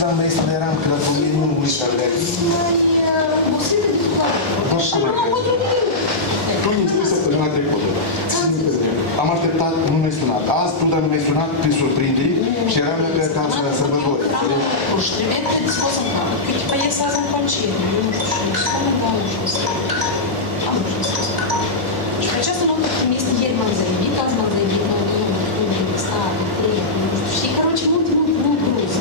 Islam este de ram, că la domeniu nu uita de obosită de toate. Și nu am putut nimic. Tu mi-ai spus săptămâna trecută. Am așteptat, nu mi-ai sunat. Azi tu, dar nu mi-ai sunat prin surprindere și eram la plecat să sărbători. Și trebuie să te scoți în cap. Că tipa ies azi în concediu. Eu nu știu, am ajuns. Și pe această notă este ieri m-am zăivit, azi m-am zăivit, știi, короче, mult bruz.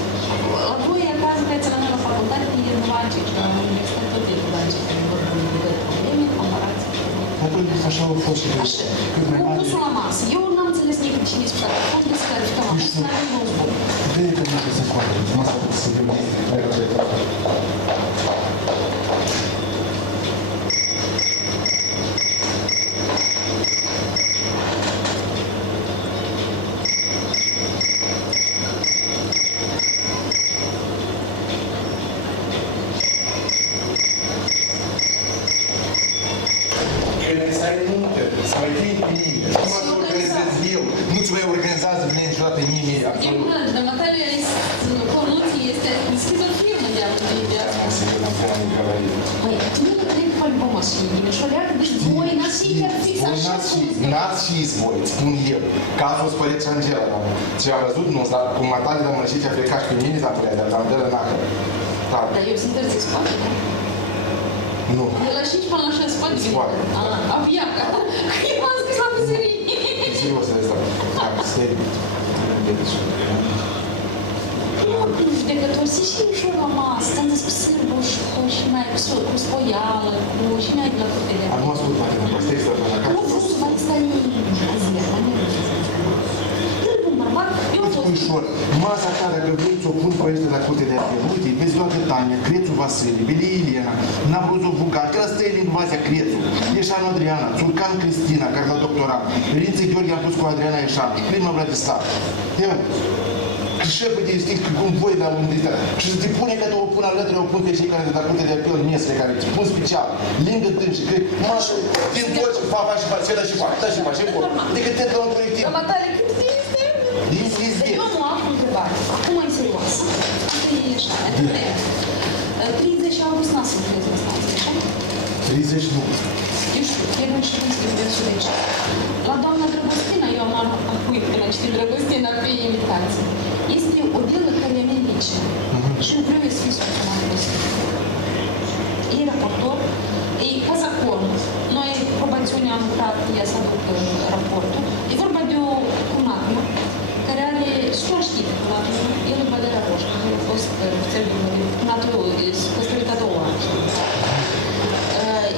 La voi acasă, viața la mea la facultate, e logic, la universitate tot e logic, că vorbim de probleme, comparații. Atunci, așa au fost și cât mai mare. Pusul la masă. Eu n-am înțeles nici cine e spus, pot să clarificăm la masă, dar nu vă spun. Ideea că nu se poate, masa trebuie să vedem mai rău. Nu-ți mai organizează bine niciodată nimeni. Dar Natalia Cornuții este schizofrenă de asta. Măi, tu nu trebuie pe album mașini, și o leagă, deci voi n-ați și chiar fix așa spus. N-ați și voi, spun eu. Că a fost păreți și Angela. Ce am văzut, nu, dar cu Natalia de Mănășici a plecat și pe mine, dar am de la nacă. Dar eu sunt târzi spate, nu? Nu. De la 5 până la 6 spate? Spate. Abia, că eu m-am scris la pizzerie. Serios, asta. Serios. Judecători, și ușor la masă, ți-am zis cu sârbul și mai cu spoială, și mai de la curte de apă. Acum ascult, poate, dacă asta este la cap. Nu vreau să vă stai Ușor. Masa ta, dacă vrei să o pun pe este la curte de apel, uite, vezi toată Tania, Crețu Vasile, Belie Iliana, Navruzov Vucat, că ăsta e lingvația Crețu, Ieșanu Adriana, Țurcan Cristina, care la doctorat, Rință Gheorghe am pus cu Adriana Ieșanu, Prima Vladislav. Eu, șeful de știi cum voi la un distar. Și să te pune că o pun alături, o pun pe cei care de la curte de apel, miesele care îți pun special, lângă tâmp și că masă, din tot ce fac și fac, și fac, și fac, și fac, decât te dă un colectiv. Eu nu am întrebare. Acum e serioasă. Asta e așa. Adică 30 august n-a să lucrezi la stație, așa? 30 nu. Eu știu, e bun și când scrie versul de aici. La doamna Drăgostina, eu am acuit când am citit Drăgostina pe invitație. Este o delă care e mea lice. Și nu vreau să fii supunat Drăgostina. E raportor. E ca zakon. Noi, probațiunea, am lucrat, ea să aducă raportul. E vorba de o cunată care are, și tu știi, el în Valeria Roșca, care a fost cunatul păstărit a doua.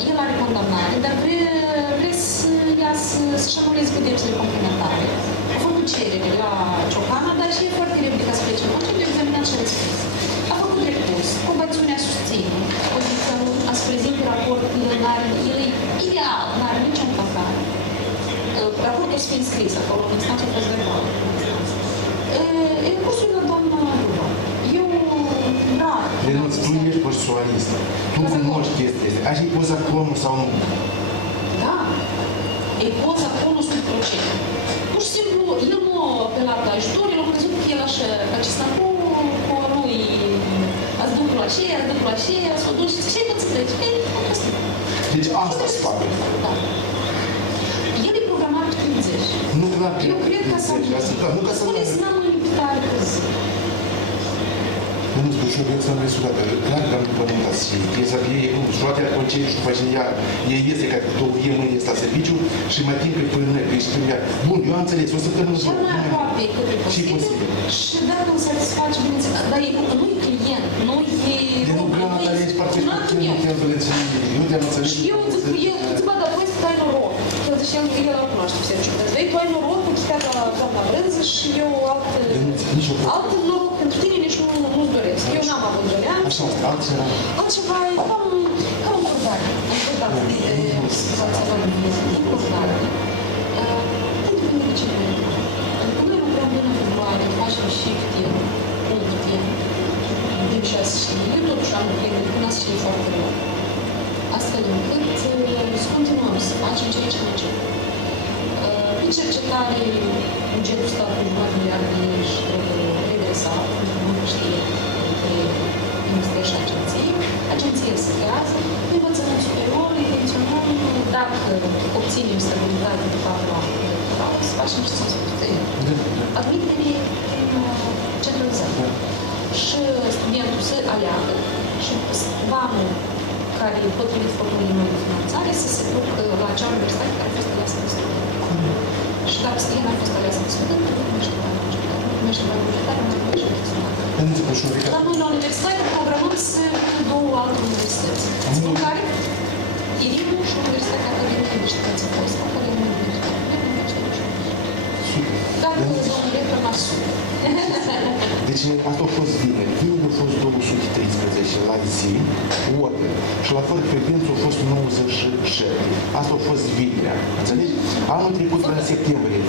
El are condamnare, dar vrea să ia să-și anuleze pedepsele complementare. A făcut cerere la Ciocana, dar și e foarte repede ca să plece în concediu, examinat și respins. A făcut recurs, probațiunea susține, poziția a să prezinte raport, el e ideal, nu are nicio încălcare. Raportul să fie înscris acolo, în instanță a fost verbal. Recursul la doamna Luba. Eu, rar. Denunț, tu ești procesualist. Tu cunoști chestia asta. Așa e poza clonul sau nu? Da. E poza clonul sub proced. Pur și simplu, el nu a apelat la ajutor, el a crezut că el așa, că acesta cu lui, ați duc la aceea, s-a dus și ce-i tot să treci? Deci asta se face. Da. El e programat 50. Nu clar că eu cred că să spuneți n-am limitare că zi. Nu știu, eu să-mi vezi odată. Clar că am pământat și piesa că e cum joatea concediu și după aceea ea iese ca e mâine este la serviciu și mai timp că e până că ești primea. Bun, eu am înțeles, o săptămână și mai aproape către posibil și dacă îmi satisface, bineînțeles, dar nu-i client, nu-i... De nu grea Natalia, ești parte cu tine, nu te-am înțeles. Și eu zic cu el, bă, dar voi să ai noroc. El zice, el îl cunoaște pe serviciu. Deci tu ai noroc cu chestia la doamna Brânză și eu alt noroc pentru tine nici nu-ți doresc. Eu n-am avut doream. Așa, altceva. Altceva e ca un cordare. Un cordare de situația lor în cordare. Pentru mine de ce nu e. Noi lucrăm până în februarie, facem și timp, mult timp. Din 6 și eu totuși am primit până să fie foarte rău. Astfel încât să continuăm să facem ceea ce facem. În cercetare, bugetul statului jumătate miliarde și trebuie redresat, nu știe, Minister și agenții. Agenția se creează, învățământ superior, intenționăm, dacă obținem stabilitate de patru ani electorală, să facem ce s-a spus de el. Admitere centralizată. Și studentul se aleagă și banul care potrivit formulii noi de finanțare să se ducă la acea universitate care a fost aleasă de student. Și dacă el a fost aleasă de student, nu primește bani bugetari, nu primește bani bugetari, nu primește de Dar noi la universitate programăm să vină două alte universități, în care Irimu și Universitatea Academiei de Științe Polscă, Academia de Științe. Dacă domnul rector m-a sunat. Deci asta a fost vineri. Vineri a fost 213 la zi, ori. Și la fel frecvență a fost 97. Asta a fost vinerea. Înțelegi? Anul trecut, în septembrie,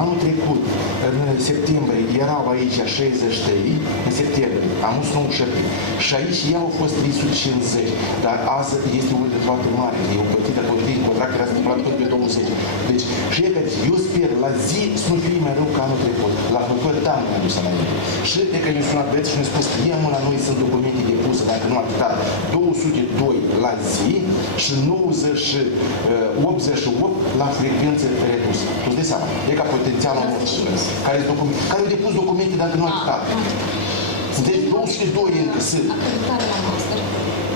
anul trecut, în septembrie, erau aici 63, în septembrie, am dus 97. Și aici ea au fost 350. Dar azi este o de foarte mare. E o plătită din contract care a stiplat tot pe 20. Deci, și e că eu sper la zi să nu fie mai rău ca anul trecut. La făcut, da, nu mi-a dus înainte. Și de că mi-a sunat băieți și mi-a spus că la noi sunt documente depuse, dacă nu am uitat, 202 la zi și 88 la frecvență redusă. Tu-ți dai seama? E ca potențialul nostru, care au depus documente dacă nu am uitat. Deci 202 încă sunt. Acreditarea la master,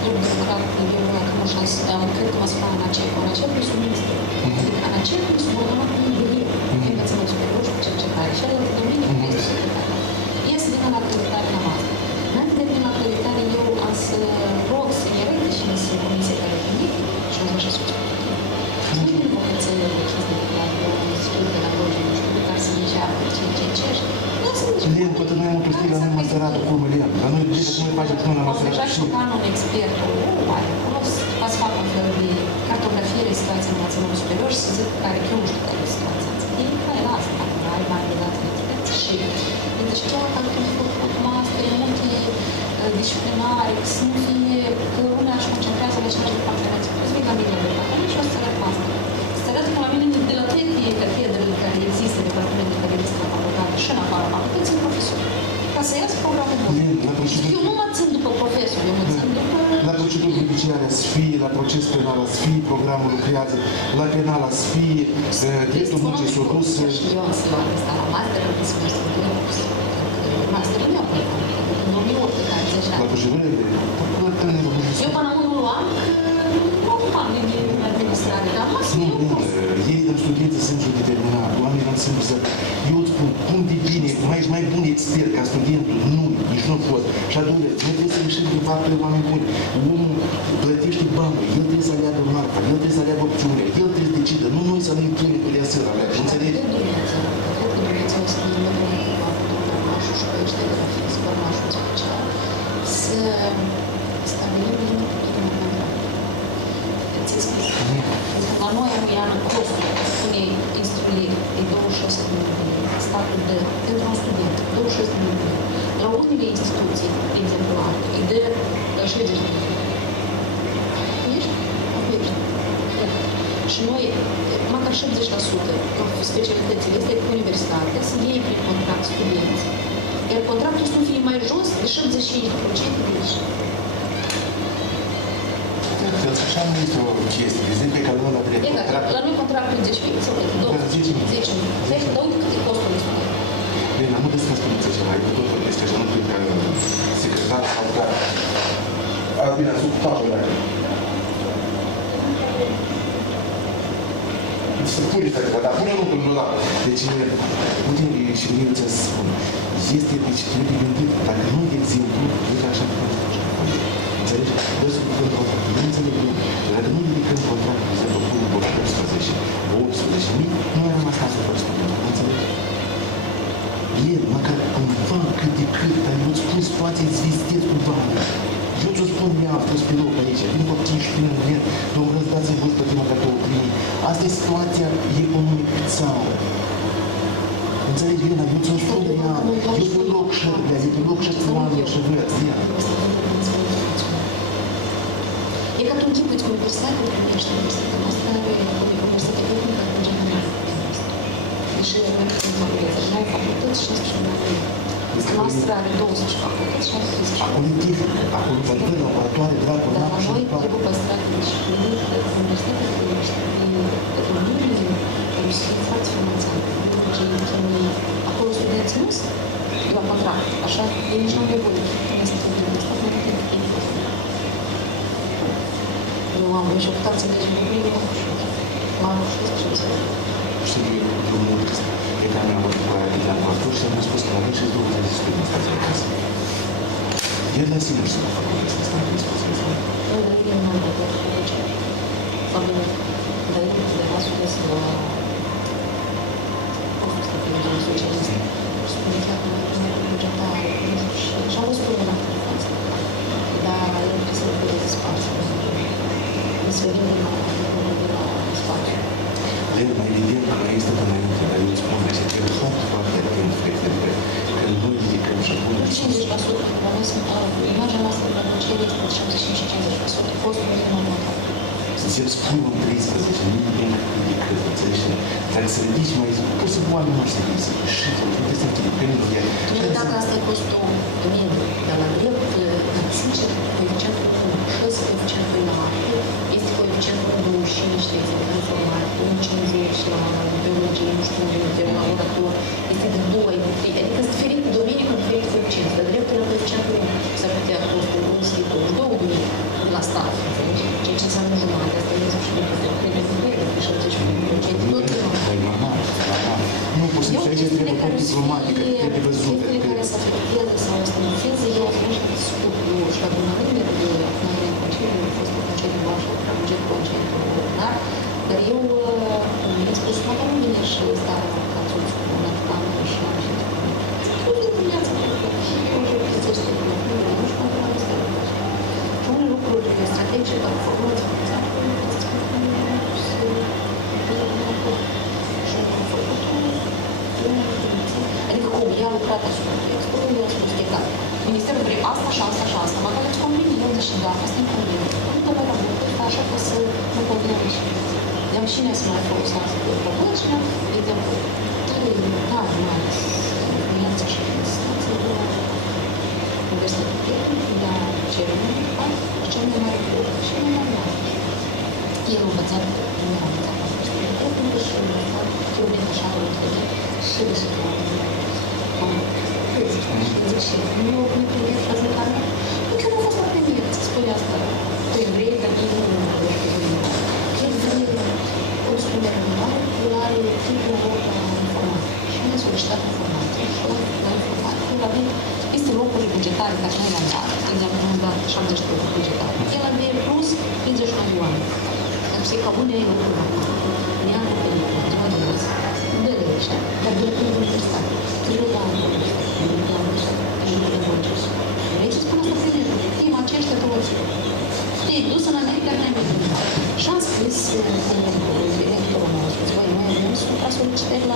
eu nu știu dacă cred că mă spune ANACEP plus un minister. Adică ANACEP plus un minister. Învățământ superior și cercetare. Și alături domenii cum este secretare. Este din acreditare la master. Înainte de prin acreditare, eu am să rog să ne arăte și în comisia care e unică și o așa sus. Nu din vocățele de chestii de la studii de la Gorgii, nu știu, ca să nici apă, ce. Лен, poate noi am o știi la noi Maseratul, cum Lien. La noi, de cum ne facem cum la Maseratul. Deja și canul expertul, mai culos, ați fac un fel de cartografiere situației în învățământ superior și să zic care eu nu știu care e situația. Ei, care lasă, dacă nu ai bani de dat în experți și deci chiar dacă tu făcut master, multidisciplinare, să nu fie că lumea își concentrează la ceea ce departament. Îți vei la mine la departament și o să arăt master. Să arăt că la mine de la toate catedrele care există, departamentul care există la facultate și în afara facultății, profesor. Ca să iasă programul bun. Eu nu mă țin după profesor, eu mă țin după... La procedură judiciară să fie, la proces penal să fie, programul lucrează, la penal să fie, dreptul muncii s-o dus... Și eu am să luat asta la master, că să merg să mă masterul meu, în 2008, care deja... La procedură de... Eu până nu luam, că nu ocupam din administrare, dar masterul eu pot. Ei dăm studenții sunt determinat, oamenii nu sunt să... Eu îți spun, cum devine mai bun expert ca studentul? Nu, nici nu a fost. Și atunci, noi trebuie să ieșim din faptul oameni buni. Omul plătește banul, el trebuie să aleagă marfa, el trebuie să aleagă opțiunea, el trebuie să decidă, nu noi să ne impunem cu ea sără, înțelegi? Dumnezeu să ne formașul și pește de la fix formașul special să stabilim limite de ți explic. La noi în Iană costul unei instruiri de 26 de lei, statul de, pentru un student, 26 de lei. La unele instituții exemplare, e de 60 de lei. Ești? Ești. Și noi, măcar 70% specialitățile astea cu universitatea să iei prin contract studenți. Iar contractul să nu fie mai jos de 75% de legi. Așa nu este o chestie, de exemplu, că nu la drept contract. La noi contractul de 10.000 sau 10.000. Dar uite cât e costul de student. Bine, nu despre spuneți ceva, că tot vorbește așa, nu cred că secretar sau că... Bine, ați făcut toată la să pune ceva, dar pune lucrul nu la... Deci, uite, și eu ți-a spun, este, deci, trebuie gândit, dacă nu, de exemplu, uite așa că înțelegi? Dă să bucăm contractul, nu înțeleg bine. Dacă nu ridicăm contractul, de exemplu, cu 18.000, nu mai rămas asta fără student, înțelegi? El, măcar cumva, cât de cât, dar eu îți spun situația, îți vizitez cu bani. Eu ți-o spun mea, am fost pe loc aici, vin copii și vin în moment, domnul răzdați în vârstă până la 2 primii. Asta e situația economică țară. Înțelegi, Lena, eu ți-o spun de ea, eu pe loc și pe loc și oameni și văți, Lena. E ca tu închipuiți cu universitatea, primești universitatea noastră, universitatea tehnică în general. Deși noi suntem facultăți și noi facultăți și noi Noastră are 20 facultăți și are 30. Acolo e tehnică, acolo vă dă laboratoare, dracu, Dar la n-am și noi după. trebuie păstrat universitatea pentru biologie, pentru să fie foarte finanțat. Biologie, chimie, acolo studenți nu sunt la contract, așa, ei nici nu au nevoie. Este universitatea pentru chimie. Eu am și optat să mergem în biologie, m-am rușit și să Știi, eu mult pe care mi-am văzut cu aia din laborator și am spus că la mine și 20 de studenți stați acasă. El la sine și la facultatea asta, am spus că să eu de ei nu am plătit cu lege. Am venit de ei de la studenți la postul ăsta pentru socialist. Spuneți că nu e bugetare, nu știu, și am văzut până la față. Dar el trebuie să le dea spațiu. Îmi se vede la spațiu. El mai evident că mai este până înainte, dar eu spun că se trebuie foarte, foarte atent, prieteni, că noi ridicăm și punem 50%, la noi sunt, imaginea noastră de plăcere este de 75-50%, postul de normal. Să-ți spui un 13, nimeni ridică, înțelegi? Dacă să ridici mai zi, pur și simplu oamenii nu știu să și să nu te simți că nu e. Nu dacă asta e costul mediu, dar la drept, sincer, coeficientul 6, coeficientul la arte, este coeficientul 25 de exemplu informatic, 50 la biologie, nu știu, de laborator, este de 2, de 3, adică sunt diferite domenii cu diferite coeficienți, dar dreptul la coeficientul s-ar putea costul 22 de la stat, înțelegi? Ceea ce înseamnă jumătate, asta este și de și 80%, tot E normal, normal. Nu, poți să înțelegi, trebuie tot diplomatică, trebuie văzută. Fiecare care să afecteze sau să inițieze, eu atunci când studiu și la bunăvândere de aplicare în concediu, a fost pe concediu bașă, la buget concediu lunar, dar eu mi-am spus, mă, nu vine și starea ca toți cu un atlantă și am și eu zic în viață, pentru că eu nu plățește cu lucrurile, nu știu cum am stat. Și unele lucruri strategice, dar formați, adică cum ea a lucrat asupra textului, eu am spus că da, ministerul vrea asta și asta și asta, măcar îți convine, eu zic da, asta îmi convine. Nu te mai răbut, așa că să nu convine și de-am și ne-a să mai folosească de propunerea, de exemplu, tare mai viața și instanță de la Universitatea Tehnică, dar cele mai cel mai mare lucru și cel mai mare. El a învățat, nu a învățat, a fost tehnică și a învățat, trebuie așa o întâlnire și de și și nu premier și azi care nu chiar nu a fost la premier, să spune asta. Tu e vrei, dar ei nu el vrei, cum spune rămânoare, el are timpul loc la informație și nu a solicitat informație și la informație. El avea peste locurile bugetare care noi le-am dat, de exemplu, nu am dat 70 de locuri bugetare. El avea plus 50 de oameni. Deci se ca bune ei lucruri la asta. Ne-a acoperit, ziua de azi. Dă-le așa, dar dă-le pe universitate. Eu la universitate, eu nu le-am vorbit. Vrei să spun asta primul? Timp aceștia toți. Te-ai dus în America, n-ai venit. Și am scris electorul nostru. Băi, noi avem supra-solicitări